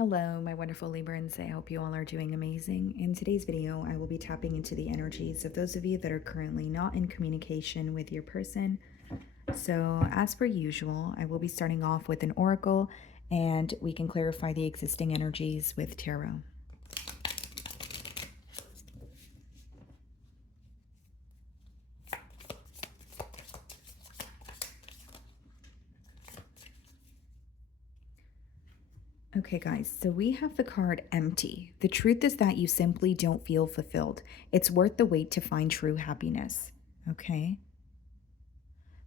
Hello, my wonderful Librans. I hope you all are doing amazing. In today's video, I will be tapping into the energies of those of you that are currently not in communication with your person. So, as per usual, I will be starting off with an oracle and we can clarify the existing energies with tarot. Okay, guys, so we have the card empty. The truth is that you simply don't feel fulfilled. It's worth the wait to find true happiness. Okay.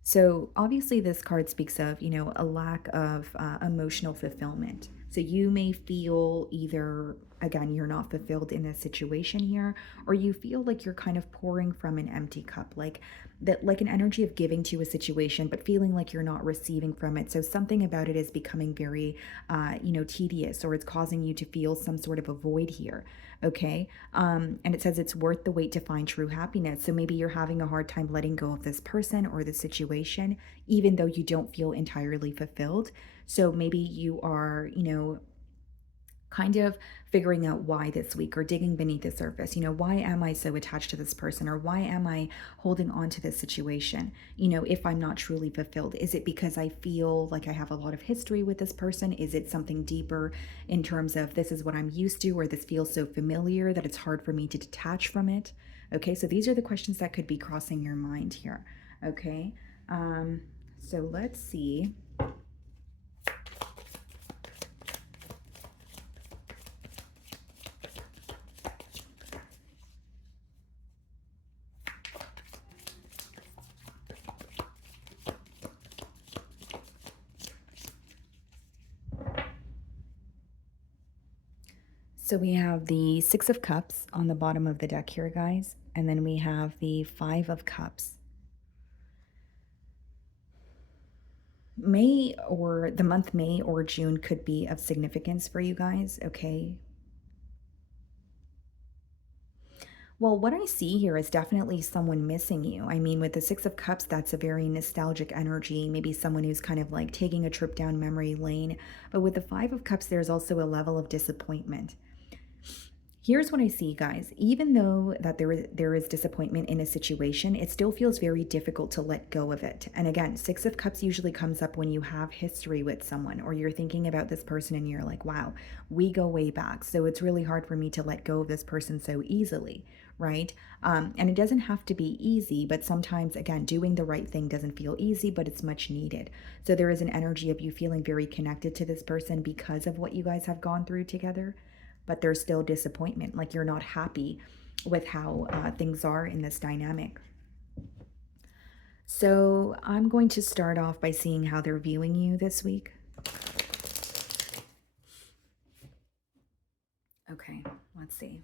So obviously, this card speaks of, a lack of emotional fulfillment. So you may feel either, again, you're not fulfilled in a situation here, or you feel like you're kind of pouring from an empty cup, like that, like an energy of giving to a situation, but feeling like you're not receiving from it. So something about it is becoming very, tedious, or it's causing you to feel some sort of a void here. Okay. And it says it's worth the wait to find true happiness. So maybe you're having a hard time letting go of this person or the situation, even though you don't feel entirely fulfilled. So maybe you are, kind of figuring out why this week or digging beneath the surface. Why am I so attached to this person, or why am I holding on to this situation? If I'm not truly fulfilled, is it because I feel like I have a lot of history with this person? Is it something deeper in terms of this is what I'm used to, or this feels so familiar that it's hard for me to detach from it? Okay, so these are the questions that could be crossing your mind here. Okay, so let's see. So we have the Six of Cups on the bottom of the deck here, guys. And then we have the Five of Cups. May, or the month May or June, could be of significance for you guys, okay? Well, what I see here is definitely someone missing you. I mean, with the Six of Cups, that's a very nostalgic energy, maybe someone who's kind of like taking a trip down memory lane. But with the Five of Cups, there's also a level of disappointment. Here's what I see, guys. Even though that there is disappointment in a situation, it still feels very difficult to let go of it. And again, Six of Cups usually comes up when you have history with someone, or you're thinking about this person and you're like, wow, we go way back. So it's really hard for me to let go of this person so easily, right? And it doesn't have to be easy, but sometimes, again, doing the right thing doesn't feel easy, but it's much needed. So there is an energy of you feeling very connected to this person because of what you guys have gone through together, but there's still disappointment. Like you're not happy with how things are in this dynamic. So I'm going to start off by seeing how they're viewing you this week. Okay, let's see.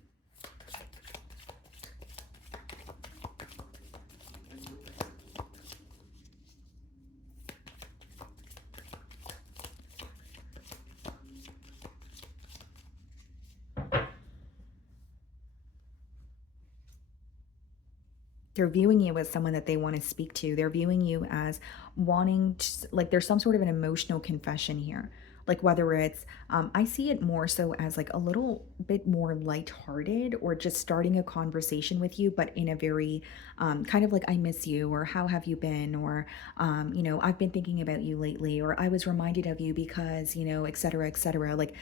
They're viewing you as someone that they want to speak to. They're viewing you as wanting to, like, there's some sort of an emotional confession here. Like, whether it's, I see it more so as like a little bit more lighthearted, or just starting a conversation with you, but in a very kind of like, I miss you, or how have you been, or, I've been thinking about you lately, or I was reminded of you because, et cetera, et cetera. Like,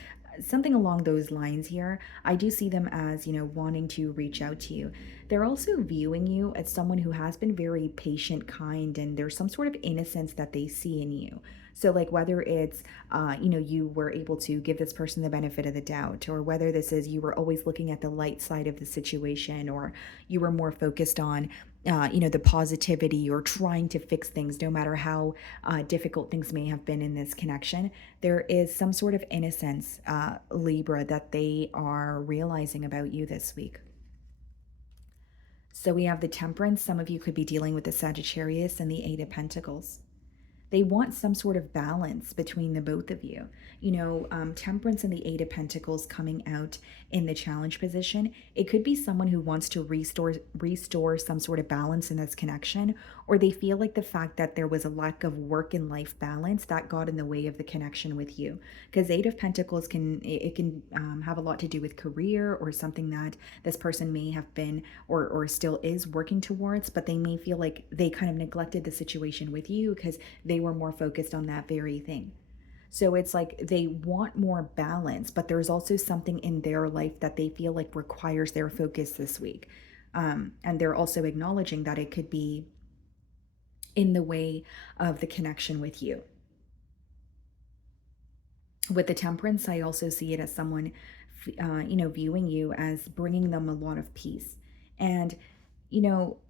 something along those lines here. I do see them as, wanting to reach out to you. They're also viewing you as someone who has been very patient, kind, and there's some sort of innocence that they see in you. So, like, whether it's, you were able to give this person the benefit of the doubt, or whether this is you were always looking at the light side of the situation, or you were more focused on, the positivity, or trying to fix things no matter how difficult things may have been in this connection. There is some sort of innocence, Libra, that they are realizing about you this week. So we have the Temperance. Some of you could be dealing with the Sagittarius and the Eight of Pentacles. They want some sort of balance between the both of you. Temperance and the Eight of Pentacles coming out in the challenge position. It could be someone who wants to restore some sort of balance in this connection, or they feel like the fact that there was a lack of work and life balance that got in the way of the connection with you. Because Eight of Pentacles can have a lot to do with career or something that this person may have been or still is working towards, but they may feel like they kind of neglected the situation with you because they were more focused on that very thing. So it's like they want more balance, but there's also something in their life that they feel like requires their focus this week. And they're also acknowledging that it could be in the way of the connection with you. With the Temperance, I also see it as someone, viewing you as bringing them a lot of peace. And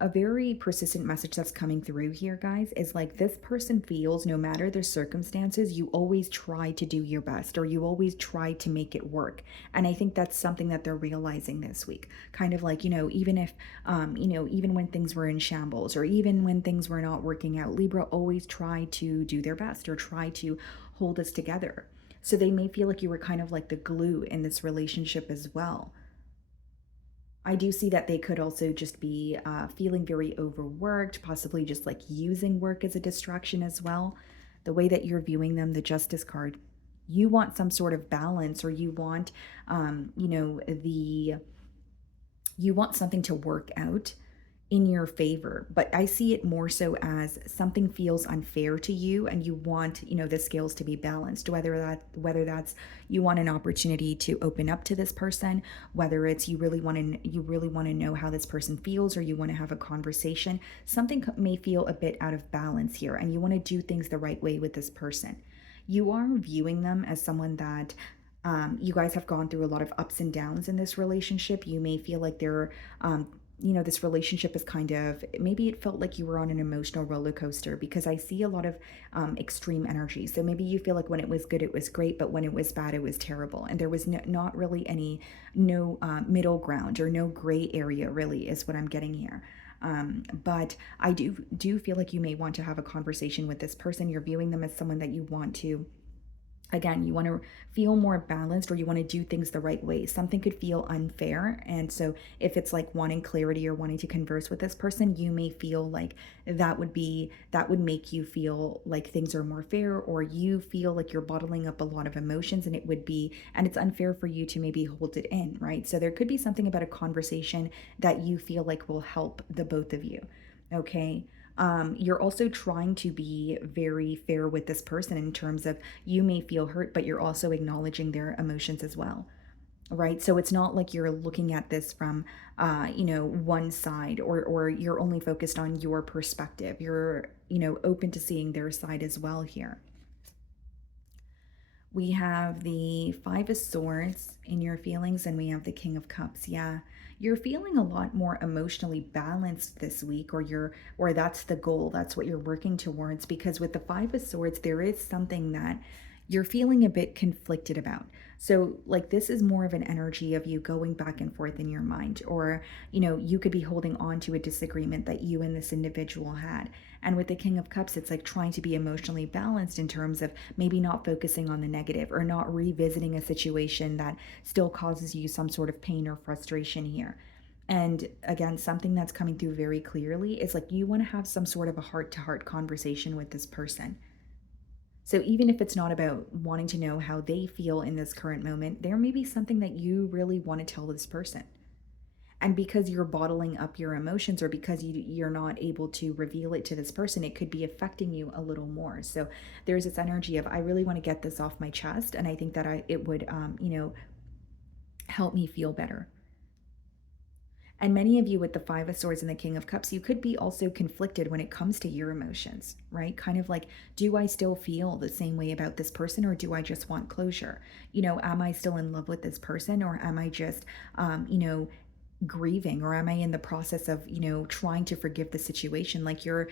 a very persistent message that's coming through here, guys, is like this person feels no matter their circumstances, you always try to do your best or you always try to make it work. And I think that's something that they're realizing this week. Kind of like, even if, even when things were in shambles or even when things were not working out, Libra always tried to do their best or try to hold us together. So they may feel like you were kind of like the glue in this relationship as well. I do see that they could also just be feeling very overworked, possibly just like using work as a distraction as well. The way that you're viewing them, the Justice card, you want some sort of balance, or you want, you want something to work out in your favor. But I see it more so as something feels unfair to you and you want, the scales to be balanced, whether that's you want an opportunity to open up to this person, whether it's you really want to know how this person feels, or you want to have a conversation. Something may feel a bit out of balance here and you want to do things the right way with this person. You are viewing them as someone that you guys have gone through a lot of ups and downs in this relationship. You may feel like this relationship is kind of, maybe it felt like you were on an emotional roller coaster, because I see a lot of extreme energy. So maybe you feel like when it was good, it was great, but when it was bad, it was terrible. And there was not really no middle ground or no gray area, really, is what I'm getting here. But I do feel like you may want to have a conversation with this person. You're viewing them as someone that you want to, again, you want to feel more balanced, or you want to do things the right way. Something could feel unfair. And so if it's like wanting clarity or wanting to converse with this person, you may feel like that would make you feel like things are more fair, or you feel like you're bottling up a lot of emotions and it's unfair for you to maybe hold it in, right? So there could be something about a conversation that you feel like will help the both of you. Okay. You're also trying to be very fair with this person in terms of, you may feel hurt, but you're also acknowledging their emotions as well, right? So it's not like you're looking at this from, one side, or you're only focused on your perspective. You're, open to seeing their side as well here. We have the Five of Swords in your feelings, and we have the King of Cups. Yeah, you're feeling a lot more emotionally balanced this week, or that's the goal. That's what you're working towards, because with the Five of Swords, there is something that you're feeling a bit conflicted about. So, like, this is more of an energy of you going back and forth in your mind, or, you could be holding on to a disagreement that you and this individual had. And with the King of Cups, it's like trying to be emotionally balanced in terms of maybe not focusing on the negative, or not revisiting a situation that still causes you some sort of pain or frustration here. And again, something that's coming through very clearly is like you want to have some sort of a heart to heart conversation with this person. So even if it's not about wanting to know how they feel in this current moment, there may be something that you really want to tell this person. And because you're bottling up your emotions, or because you're not able to reveal it to this person, it could be affecting you a little more. So there's this energy of, I really want to get this off my chest. And I think that it would, help me feel better. And many of you with the Five of Swords and the King of Cups, you could be also conflicted when it comes to your emotions, right? Kind of like, do I still feel the same way about this person, or do I just want closure? Am I still in love with this person, or am I just, grieving, or am I in the process of, trying to forgive the situation? Like, your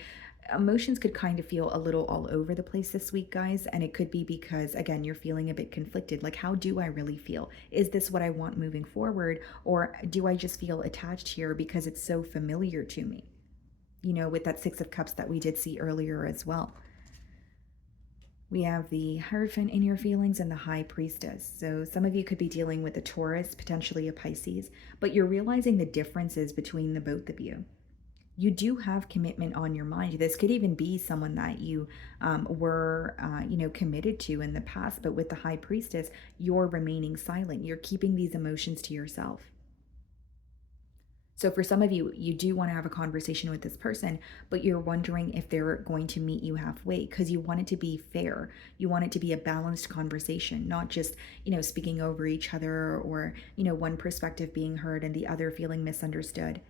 emotions could kind of feel a little all over the place this week, guys. And it could be because, again, you're feeling a bit conflicted. Like, how do I really feel? Is this what I want moving forward? Or do I just feel attached here because it's so familiar to me? With that Six of Cups that we did see earlier as well. We have the Hierophant in your feelings and the High Priestess. So some of you could be dealing with a Taurus, potentially a Pisces, but you're realizing the differences between the both of you. You do have commitment on your mind. This could even be someone that you were, committed to in the past. But with the High Priestess, you're remaining silent. You're keeping these emotions to yourself. So for some of you, you do want to have a conversation with this person, but you're wondering if they're going to meet you halfway because you want it to be fair. You want it to be a balanced conversation, not just, speaking over each other or, one perspective being heard and the other feeling misunderstood.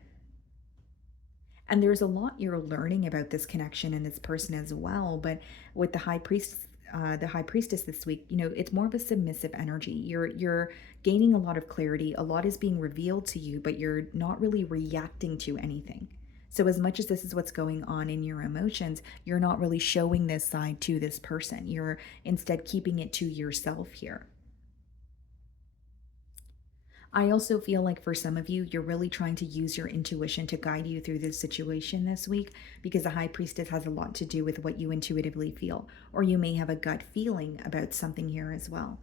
And there's a lot you're learning about this connection and this person as well. But with the high priestess this week, it's more of a submissive energy. You're gaining a lot of clarity. A lot is being revealed to you, but you're not really reacting to anything. So as much as this is what's going on in your emotions, you're not really showing this side to this person. You're instead keeping it to yourself here. I also feel like for some of you, you're really trying to use your intuition to guide you through this situation this week because the high priestess has a lot to do with what you intuitively feel, or you may have a gut feeling about something here as well.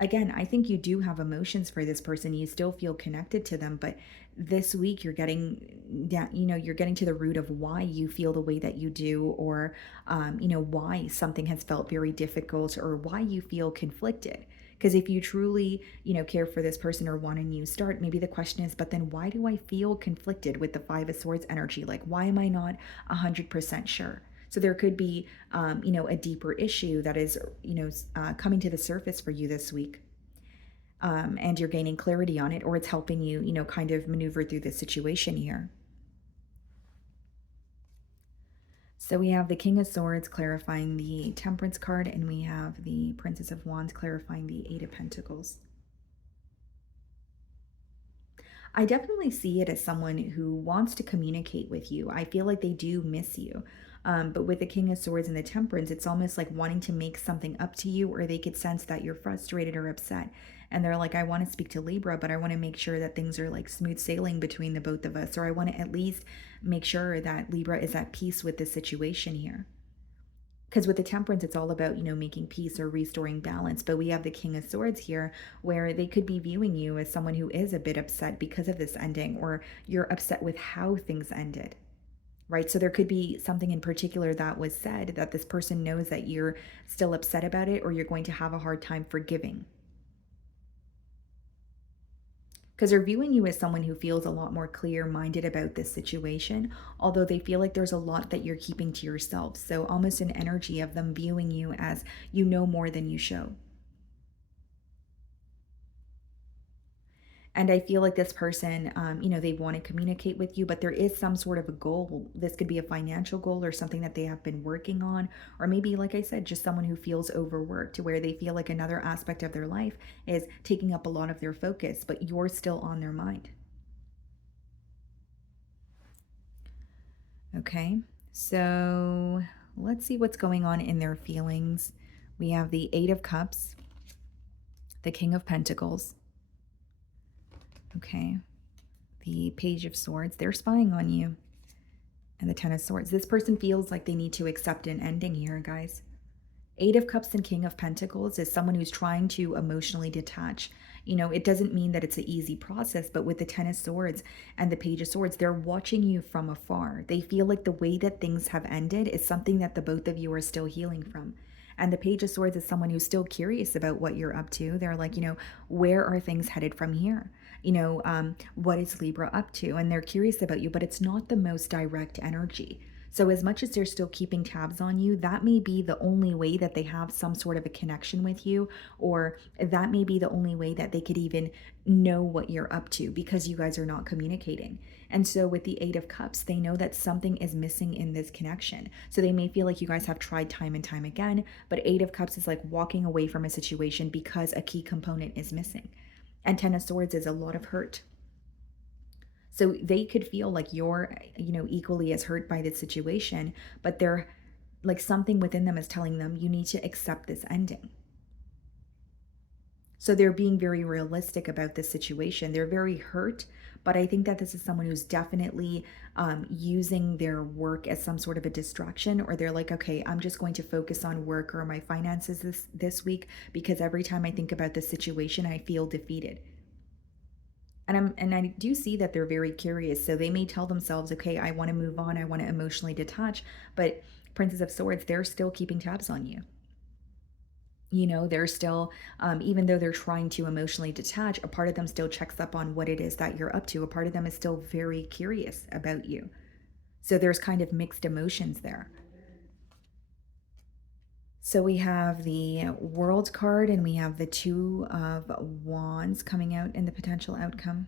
Again, I think you do have emotions for this person. You still feel connected to them, but this week you're getting down, you're getting to the root of why you feel the way that you do, or, why something has felt very difficult or why you feel conflicted. Because if you truly, care for this person or want a new start, maybe the question is, but then why do I feel conflicted with the Five of Swords energy? Like, why am I not 100% sure? So there could be, a deeper issue that is, coming to the surface for you this week. And you're gaining clarity on it, or it's helping you, kind of maneuver through the situation here. So we have the King of Swords clarifying the Temperance card, and we have the Princess of Wands clarifying the Eight of Pentacles. I definitely see it as someone who wants to communicate with you. I feel like they do miss you. But with the King of Swords and the Temperance, it's almost like wanting to make something up to you, or they could sense that you're frustrated or upset. And they're like, I want to speak to Libra, but I want to make sure that things are like smooth sailing between the both of us. Or I want to at least make sure that Libra is at peace with the situation here. Because with the Temperance, it's all about, making peace or restoring balance. But we have the King of Swords here, where they could be viewing you as someone who is a bit upset because of this ending, or you're upset with how things ended, right? So there could be something in particular that was said that this person knows that you're still upset about it, or you're going to have a hard time forgiving. Because they're viewing you as someone who feels a lot more clear-minded about this situation, although they feel like there's a lot that you're keeping to yourself. So almost an energy of them viewing you as you know more than you show. And I feel like this person, they want to communicate with you, but there is some sort of a goal. This could be a financial goal or something that they have been working on. Or maybe, like I said, just someone who feels overworked, where they feel like another aspect of their life is taking up a lot of their focus, but you're still on their mind. Okay, so let's see what's going on in their feelings. We have the Eight of Cups, the King of Pentacles. Okay, the Page of Swords. They're spying on you. And the Ten of Swords. This person feels like they need to accept an ending here, guys. Eight of Cups and King of Pentacles is someone who's trying to emotionally detach. It doesn't mean that it's an easy process, but with the Ten of Swords and the Page of Swords, they're watching you from afar. They feel like the way that things have ended is something that the both of you are still healing from. And the Page of Swords is someone who's still curious about what you're up to. They're like, where are things headed from here? What is Libra up to? And they're curious about you, but it's not the most direct energy. So as much as they're still keeping tabs on you, that may be the only way that they have some sort of a connection with you, or that may be the only way that they could even know what you're up to, because you guys are not communicating. And so with the Eight of Cups, they know that something is missing in this connection. So they may feel like you guys have tried time and time again, but Eight of Cups is like walking away from a situation because a key component is missing. And Ten of Swords is a lot of hurt. So they could feel like you're, equally as hurt by this situation, but they're like something within them is telling them you need to accept this ending. So they're being very realistic about this situation. They're very hurt, but I think that this is someone who's definitely using their work as some sort of a distraction, or they're like, okay, I'm just going to focus on work or my finances this week because every time I think about this situation, I feel defeated. And I do see that they're very curious. So they may tell themselves, okay, I want to move on, I want to emotionally detach, but Princess of Swords, they're still keeping tabs on you. They're still, even though they're trying to emotionally detach, a part of them still checks up on what it is that you're up to. A part of them is still very curious about you. So there's kind of mixed emotions there. So we have the World card and we have the Two of Wands coming out in the potential outcome.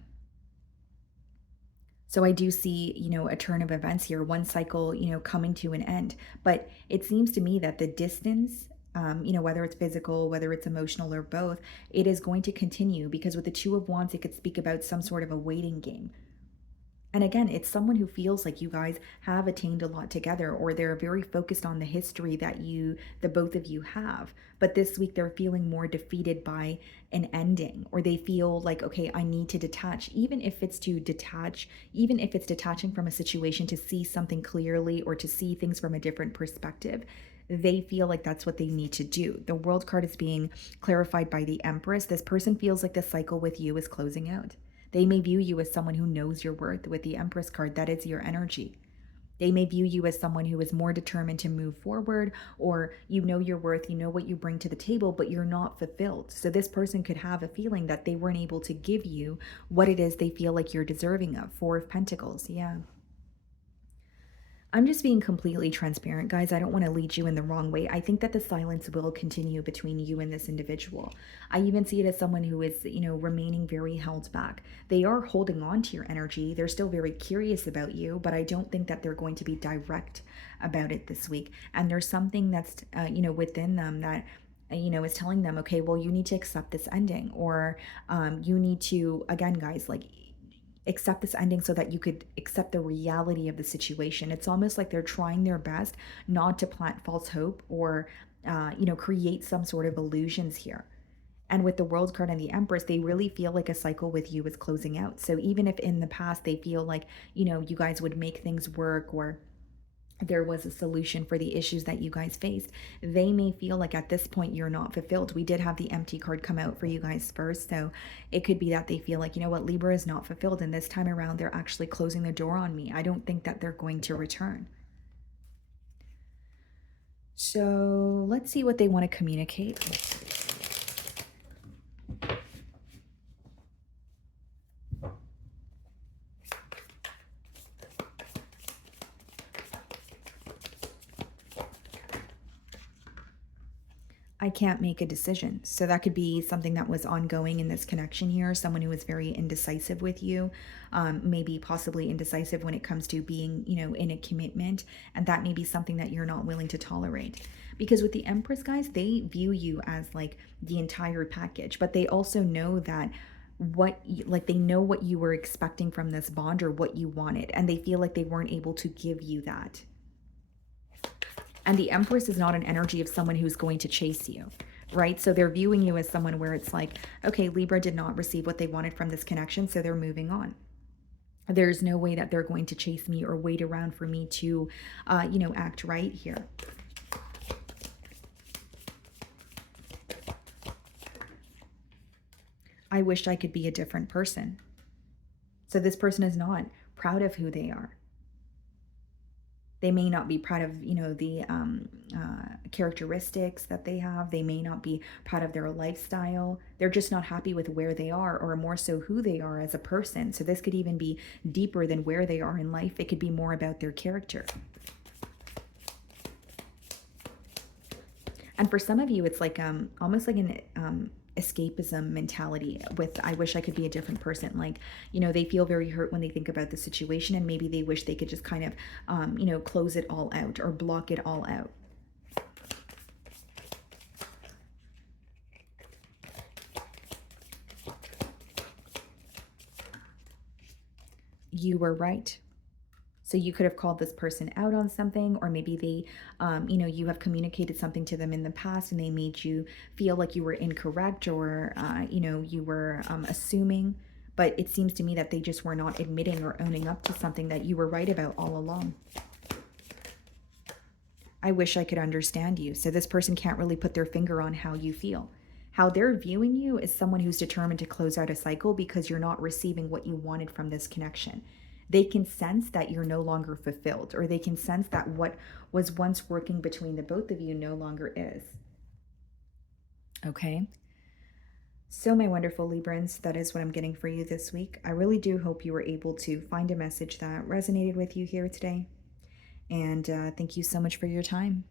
So I do see, a turn of events here, one cycle, coming to an end. But it seems to me that the distance, whether it's physical, whether it's emotional or both, it is going to continue because with the Two of Wands, it could speak about some sort of a waiting game. And again, it's someone who feels like you guys have attained a lot together, or they're very focused on the history that the both of you have. But this week they're feeling more defeated by an ending, or they feel like, okay, I need to detach, even if it's to detach, even if it's detaching from a situation to see something clearly or to see things from a different perspective. They feel like that's what they need to do. The World card is being clarified by the Empress. This person feels like the cycle with you is closing out. They may view you as someone who knows your worth. With the Empress card, that is your energy. They may view you as someone who is more determined to move forward, or you know your worth, you know what you bring to the table, but you're not fulfilled. So this person could have a feeling that they weren't able to give you what it is they feel like you're deserving of. Four of Pentacles, yeah. I'm just being completely transparent, guys. I don't want to lead you in the wrong way. I think that the silence will continue between you and this individual. I even see it as someone who is, remaining very held back. They are holding on to your energy. They're still very curious about you, but I don't think that they're going to be direct about it this week. And there's something that's, within them that is telling them, okay, well, you need to accept this ending, or you need to, again, guys, like, accept this ending so that you could accept the reality of the situation. It's almost like they're trying their best not to plant false hope or, create some sort of illusions here. And with the World card and the Empress, they really feel like a cycle with you is closing out. So even if in the past they feel like, you guys would make things work, or there was a solution for the issues that you guys faced, they may feel like at this point you're not fulfilled. We did have the Empty card come out for you guys first, so it could be that they feel like, you know what, Libra is not fulfilled, and this time around they're actually closing the door on me. I don't think that they're going to return. So let's see what they want to communicate. I can't make a decision. So that could be something that was ongoing in this connection here. Someone who is very indecisive with you, maybe possibly indecisive when it comes to being, in a commitment. And that may be something that you're not willing to tolerate. Because with the Empress, guys, they view you as like the entire package, but they also know that they know what you were expecting from this bond or what you wanted. And they feel like they weren't able to give you that. And the Empress is not an energy of someone who's going to chase you, right? So they're viewing you as someone where it's like, okay, Libra did not receive what they wanted from this connection, so they're moving on. There's no way that they're going to chase me or wait around for me to, act right here. I wish I could be a different person. So this person is not proud of who they are. They may not be proud of, the characteristics that they have. They may not be proud of their lifestyle. They're just not happy with where they are, or more so who they are as a person. So this could even be deeper than where they are in life. It could be more about their character. And for some of you, it's like almost like an escapism mentality with, I wish I could be a different person. Like, they feel very hurt when they think about the situation, and maybe they wish they could just kind of, close it all out or block it all out. You were right. So you could have called this person out on something, or maybe they, you have communicated something to them in the past and they made you feel like you were incorrect, or, you were assuming. But it seems to me that they just were not admitting or owning up to something that you were right about all along. I wish I could understand you. So this person can't really put their finger on how you feel. How they're viewing you is someone who's determined to close out a cycle because you're not receiving what you wanted from this connection. They can sense that you're no longer fulfilled, or they can sense that what was once working between the both of you no longer is. Okay? So, my wonderful Librans, that is what I'm getting for you this week. I really do hope you were able to find a message that resonated with you here today. And thank you so much for your time.